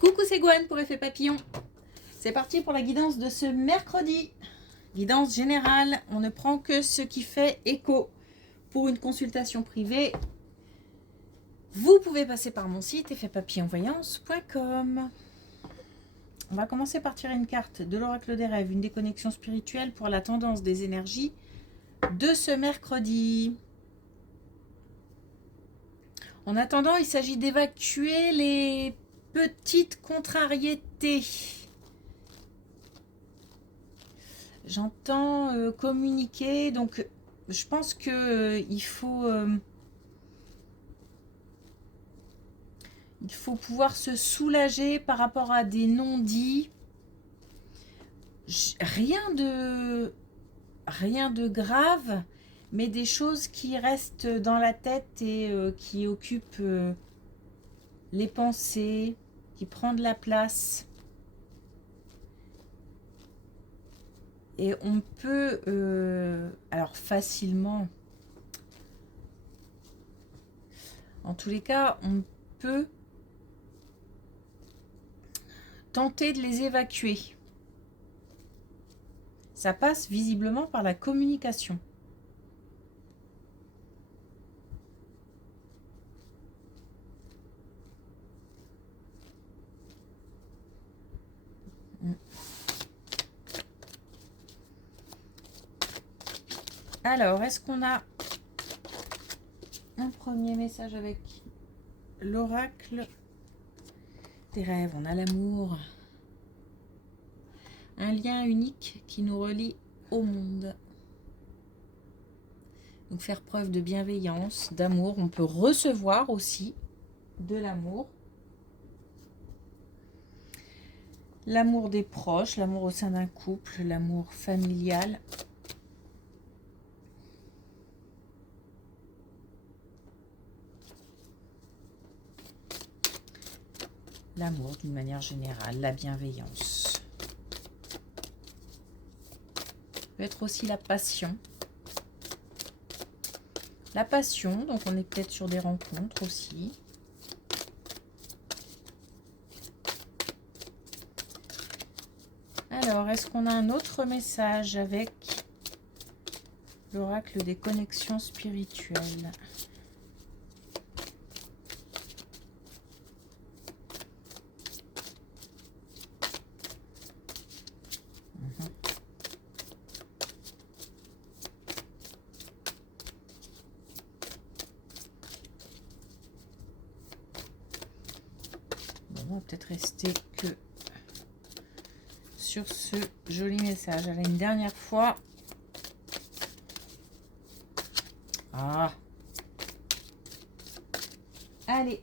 Coucou, c'est Gwen pour Effet Papillon. C'est parti pour la guidance de ce mercredi. Guidance générale, on ne prend que ce qui fait écho. Pour une consultation privée, vous pouvez passer par mon site effetpapillonvoyance.com. On va commencer par tirer une carte de l'oracle des rêves, une déconnexion spirituelle pour la tendance des énergies de ce mercredi. En attendant, il s'agit d'évacuer les petites contrariétés. J'entends communiquer, donc je pense que il faut pouvoir se soulager par rapport à des non-dits. Rien de grave, mais des choses qui restent dans la tête et qui occupent les pensées, qui prennent de la place. Et on peut, alors facilement, en tous les cas, on peut tenter de les évacuer. Ça passe visiblement par la communication. Alors, est-ce qu'on a un premier message avec l'oracle des rêves? On a l'amour. Un lien unique qui nous relie au monde. Donc faire preuve de bienveillance, d'amour. On peut recevoir aussi de l'amour. L'amour des proches, l'amour au sein d'un couple, l'amour familial. L'amour d'une manière générale, la bienveillance. Peut être aussi la passion. La passion, donc on est peut-être sur des rencontres aussi. Alors, est-ce qu'on a un autre message avec l'oracle des connexions spirituelles? On va peut-être rester que sur ce joli message. Allez, une dernière fois. Ah. Allez.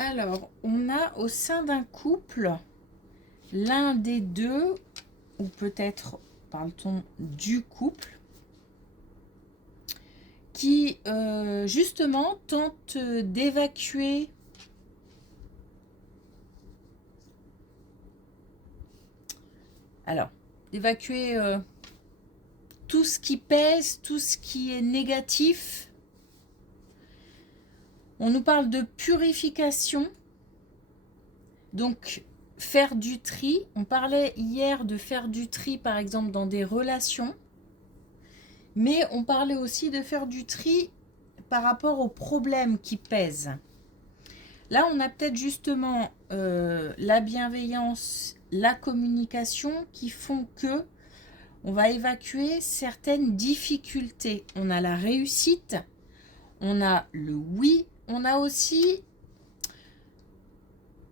Alors, on a au sein d'un couple, l'un des deux, ou peut-être parle-t-on du couple, qui justement tente d'évacuer tout ce qui pèse, tout ce qui est négatif. On nous parle de purification, donc faire du tri. On parlait hier de faire du tri, par exemple, dans des relations, mais on parlait aussi de faire du tri par rapport aux problèmes qui pèsent. Là, on a peut-être justement la bienveillance, la communication qui font que on va évacuer certaines difficultés. On a la réussite, on a le oui, on a aussi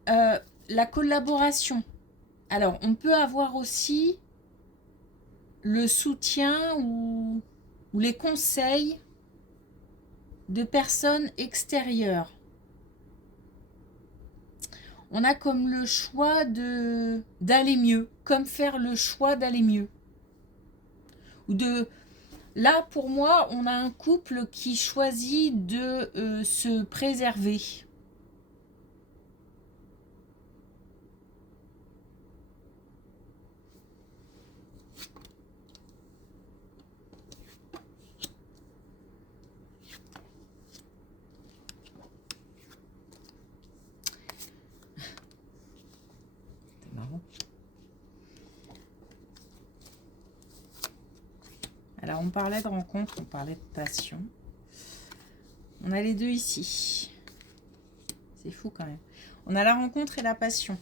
la collaboration. Alors, on peut avoir aussi le soutien ou les conseils de personnes extérieures. on a comme le choix d'aller mieux, comme faire le choix d'aller mieux. Ou de... Là, pour moi, on a un couple qui choisit de se préserver. C'est marrant. Alors, on parlait de rencontre, on parlait de passion. On a les deux ici. C'est fou quand même. On a la rencontre et la passion.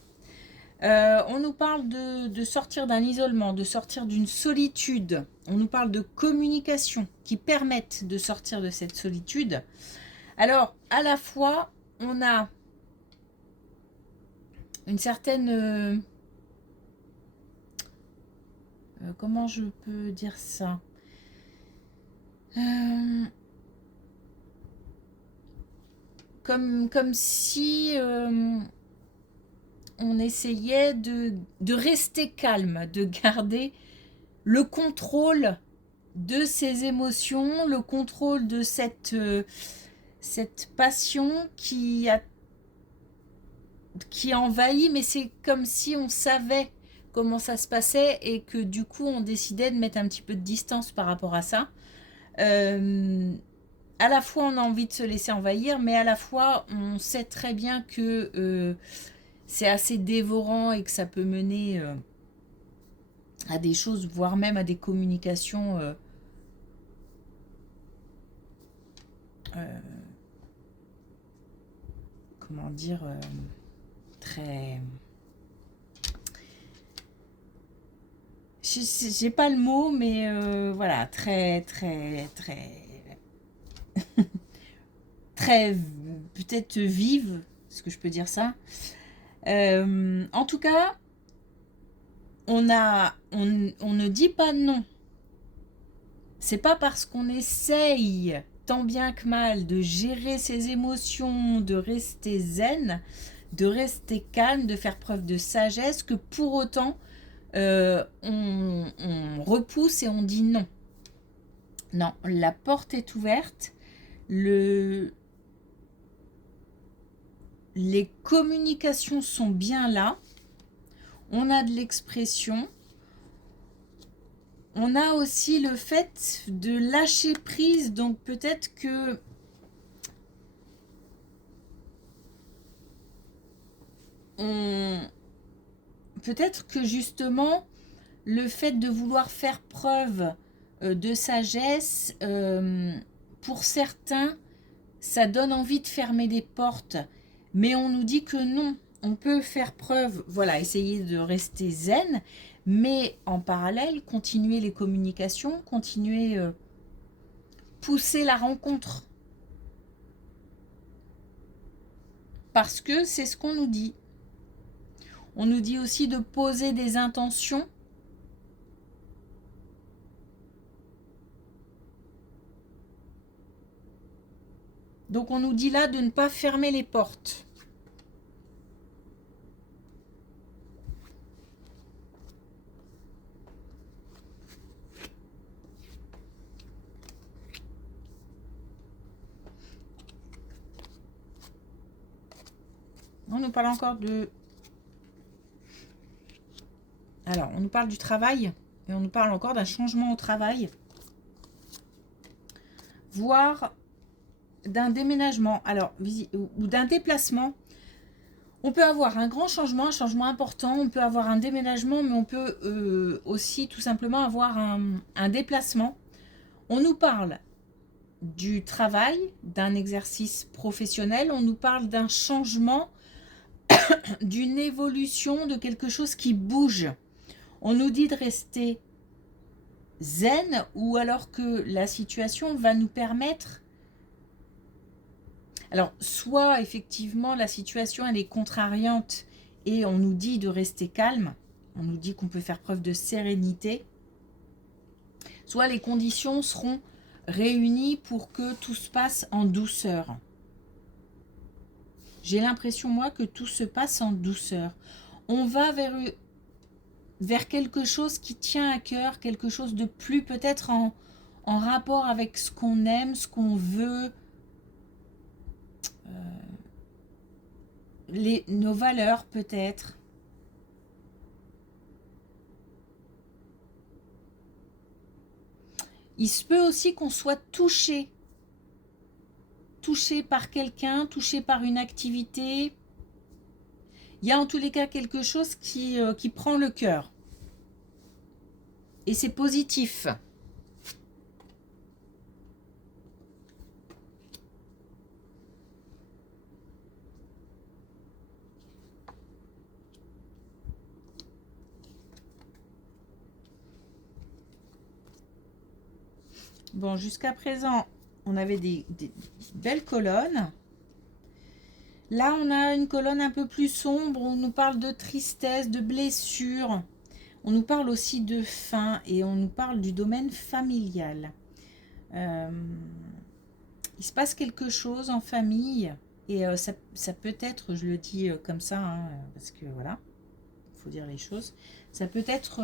On nous parle de sortir d'un isolement, de sortir d'une solitude. On nous parle de communication qui permettent de sortir de cette solitude. Alors, à la fois, on a une certaine... comment je peux dire ça comme si on essayait de rester calme, de garder le contrôle de ses émotions, le contrôle de cette passion qui envahit, mais c'est comme si on savait comment ça se passait et que du coup on décidait de mettre un petit peu de distance par rapport à ça. À la fois on a envie de se laisser envahir, mais à la fois on sait très bien que c'est assez dévorant et que ça peut mener à des choses, voire même à des communications comment dire, très... J'ai pas le mot, mais voilà, très très peut-être vive, est-ce que je peux dire ça? En tout cas, on ne dit pas non. C'est pas parce qu'on essaye tant bien que mal de gérer ses émotions, de rester zen, de rester calme, de faire preuve de sagesse, que pour autant on repousse et on dit non. Non, la porte est ouverte. Les communications sont bien là. On a de l'expression. On a aussi le fait de lâcher prise. Donc peut-être que justement le fait de vouloir faire preuve de sagesse, pour certains, ça donne envie de fermer des portes. Mais on nous dit que non, on peut faire preuve, voilà, essayer de rester zen, mais en parallèle, continuer les communications, continuer, pousser la rencontre. Parce que c'est ce qu'on nous dit. On nous dit aussi de poser des intentions. Donc on nous dit là de ne pas fermer les portes. On nous parle encore de... Alors, on nous parle du travail et on nous parle encore d'un changement au travail, voire d'un déménagement, alors ou d'un déplacement. On peut avoir un grand changement, un changement important, on peut avoir un déménagement, mais on peut aussi tout simplement avoir un déplacement. On nous parle du travail, d'un exercice professionnel, on nous parle d'un changement, d'une évolution, de quelque chose qui bouge. On nous dit de rester zen, ou alors que la situation va nous permettre... Alors, soit effectivement la situation elle est contrariante et on nous dit de rester calme, on nous dit qu'on peut faire preuve de sérénité, soit les conditions seront réunies pour que tout se passe en douceur. J'ai l'impression, moi, que tout se passe en douceur. On va vers quelque chose qui tient à cœur, quelque chose de plus peut-être en rapport avec ce qu'on aime, ce qu'on veut, nos valeurs peut-être. Il se peut aussi qu'on soit touché par quelqu'un, touché par une activité. Il y a en tous les cas quelque chose qui prend le cœur. Et c'est positif. Bon, jusqu'à présent, on avait des belles colonnes. Là, on a une colonne un peu plus sombre. On nous parle de tristesse, de blessure. On nous parle aussi de faim et on nous parle du domaine familial. Il se passe quelque chose en famille et ça peut être, je le dis comme ça, hein, parce que voilà, il faut dire les choses. Ça peut être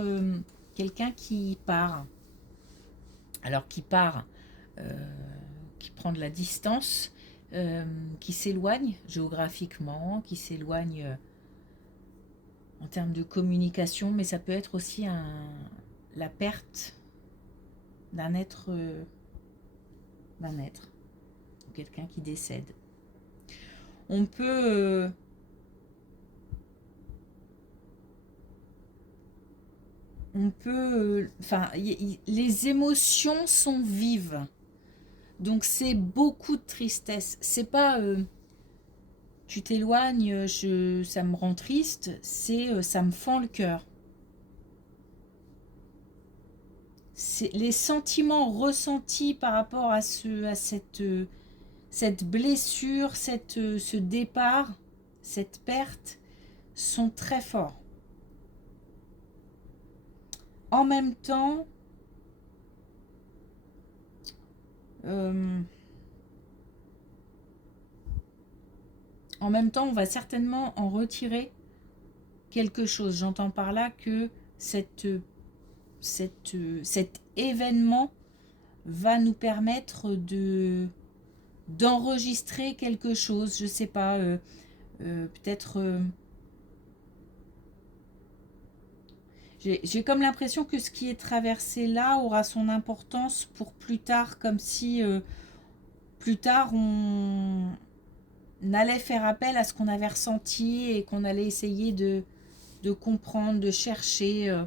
quelqu'un qui part. Alors qui part, qui prend de la distance, qui s'éloigne géographiquement, qui s'éloigne en termes de communication, mais ça peut être aussi la perte d'un être, ou quelqu'un qui décède. On peut enfin, les émotions sont vives. Donc c'est beaucoup de tristesse. C'est pas tu t'éloignes, ça me rend triste, c'est ça me fend le cœur. C'est les sentiments ressentis par rapport à cette blessure, ce départ, cette perte sont très forts. En même temps, on va certainement en retirer quelque chose. J'entends par là que cet événement va nous permettre d'enregistrer quelque chose. Je sais pas, peut-être. J'ai comme l'impression que ce qui est traversé là aura son importance pour plus tard, comme si plus tard on allait faire appel à ce qu'on avait ressenti et qu'on allait essayer de comprendre, de chercher.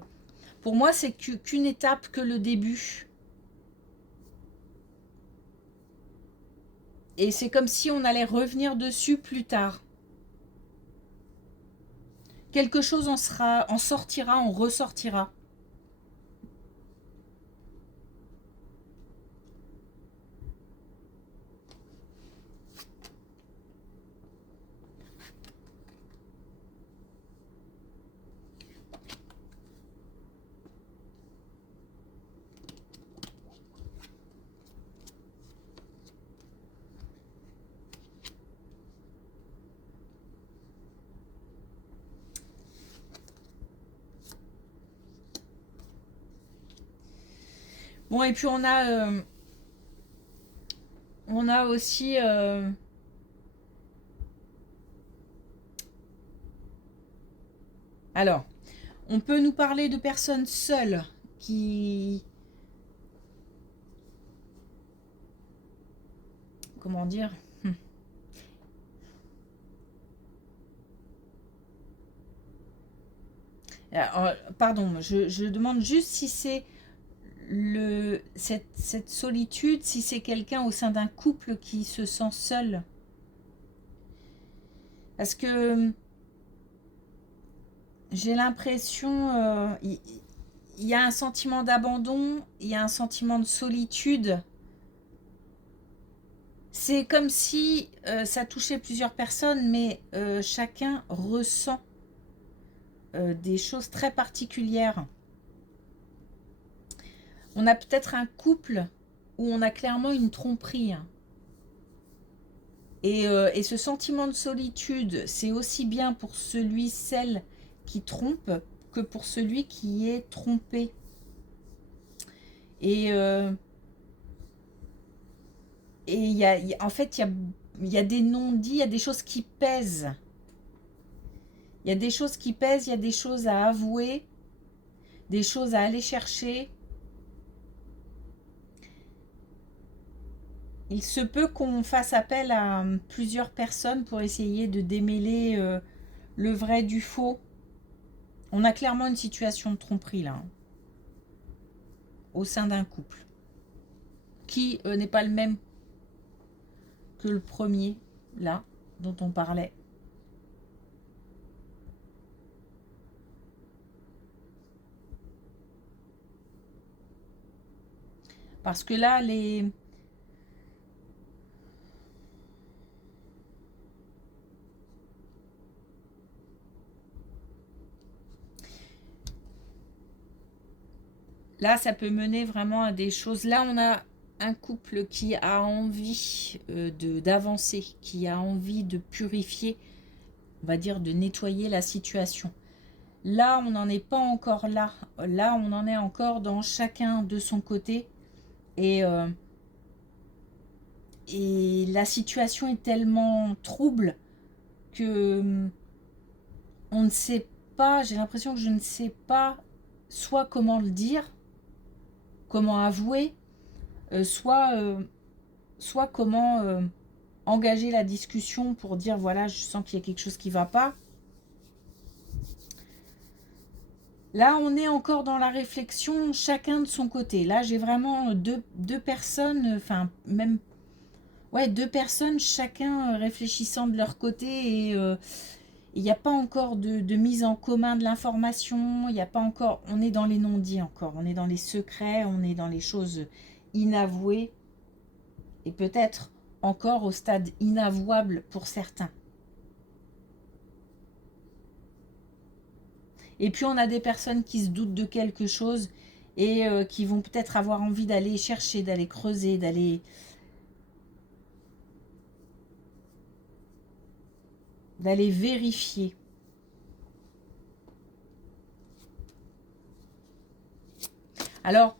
Pour moi, c'est qu'une étape, que le début. Et c'est comme si on allait revenir dessus plus tard. Quelque chose en sortira, en ressortira. Bon, et puis on a aussi alors, on peut nous parler de personnes seules qui, comment dire, pardon, je demande juste si c'est cette solitude, si c'est quelqu'un au sein d'un couple qui se sent seul. Parce que j'ai l'impression, il y a un sentiment d'abandon, il y a un sentiment de solitude. C'est comme si ça touchait plusieurs personnes, mais chacun ressent des choses très particulières. On a peut-être un couple où on a clairement une tromperie. Et ce sentiment de solitude, c'est aussi bien pour celui, celle qui trompe, que pour celui qui est trompé. Et en fait, il y a des non-dits, il y a des choses qui pèsent. Il y a des choses qui pèsent, il y a des choses à avouer, des choses à aller chercher. Il se peut qu'on fasse appel à plusieurs personnes pour essayer de démêler le vrai du faux. On a clairement une situation de tromperie là, hein, au sein d'un couple, qui n'est pas le même que le premier, là, dont on parlait. Parce que là, là, ça peut mener vraiment à des choses. Là, on a un couple qui a envie d'avancer, qui a envie de purifier, on va dire de nettoyer la situation. Là, on n'en est pas encore là. Là, on en est encore dans chacun de son côté. Et la situation est tellement trouble que on ne sait pas, j'ai l'impression que je ne sais pas soit comment le dire, comment avouer, soit comment engager la discussion pour dire voilà, je sens qu'il y a quelque chose qui ne va pas. Là, on est encore dans la réflexion, chacun de son côté. Là, j'ai vraiment deux personnes, enfin, même, ouais, deux personnes, chacun réfléchissant de leur côté. Et il n'y a pas encore de mise en commun de l'information. Il n'y a pas encore, on est dans les non-dits encore. On est dans les secrets, on est dans les choses inavouées. Et peut-être encore au stade inavouable pour certains. Et puis on a des personnes qui se doutent de quelque chose et qui vont peut-être avoir envie d'aller chercher, d'aller creuser, d'aller vérifier. Alors,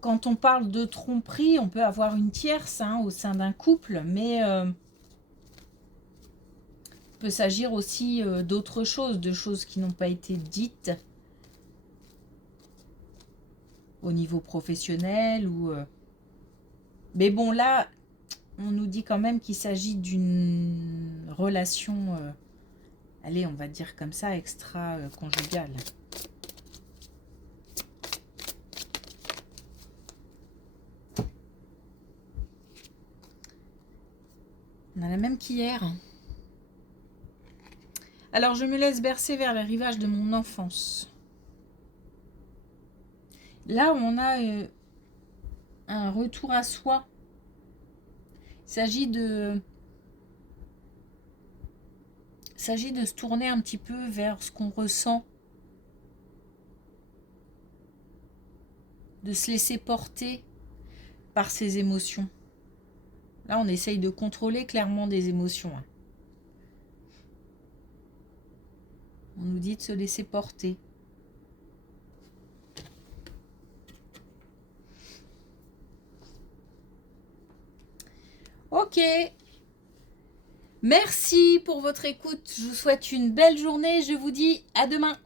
quand on parle de tromperie, on peut avoir une tierce au sein d'un couple, mais peut s'agir aussi d'autres choses, de choses qui n'ont pas été dites au niveau professionnel ou mais bon là on nous dit quand même qu'il s'agit d'une relation allez, on va dire comme ça, extra-conjugale. On a la même qu'hier. Alors, je me laisse bercer vers les rivages de mon enfance. Là, on a un retour à soi. Il s'agit de se tourner un petit peu vers ce qu'on ressent, de se laisser porter par ses émotions. Là, on essaye de contrôler clairement des émotions. On nous dit de se laisser porter. Ok. Merci pour votre écoute. Je vous souhaite une belle journée. Je vous dis à demain.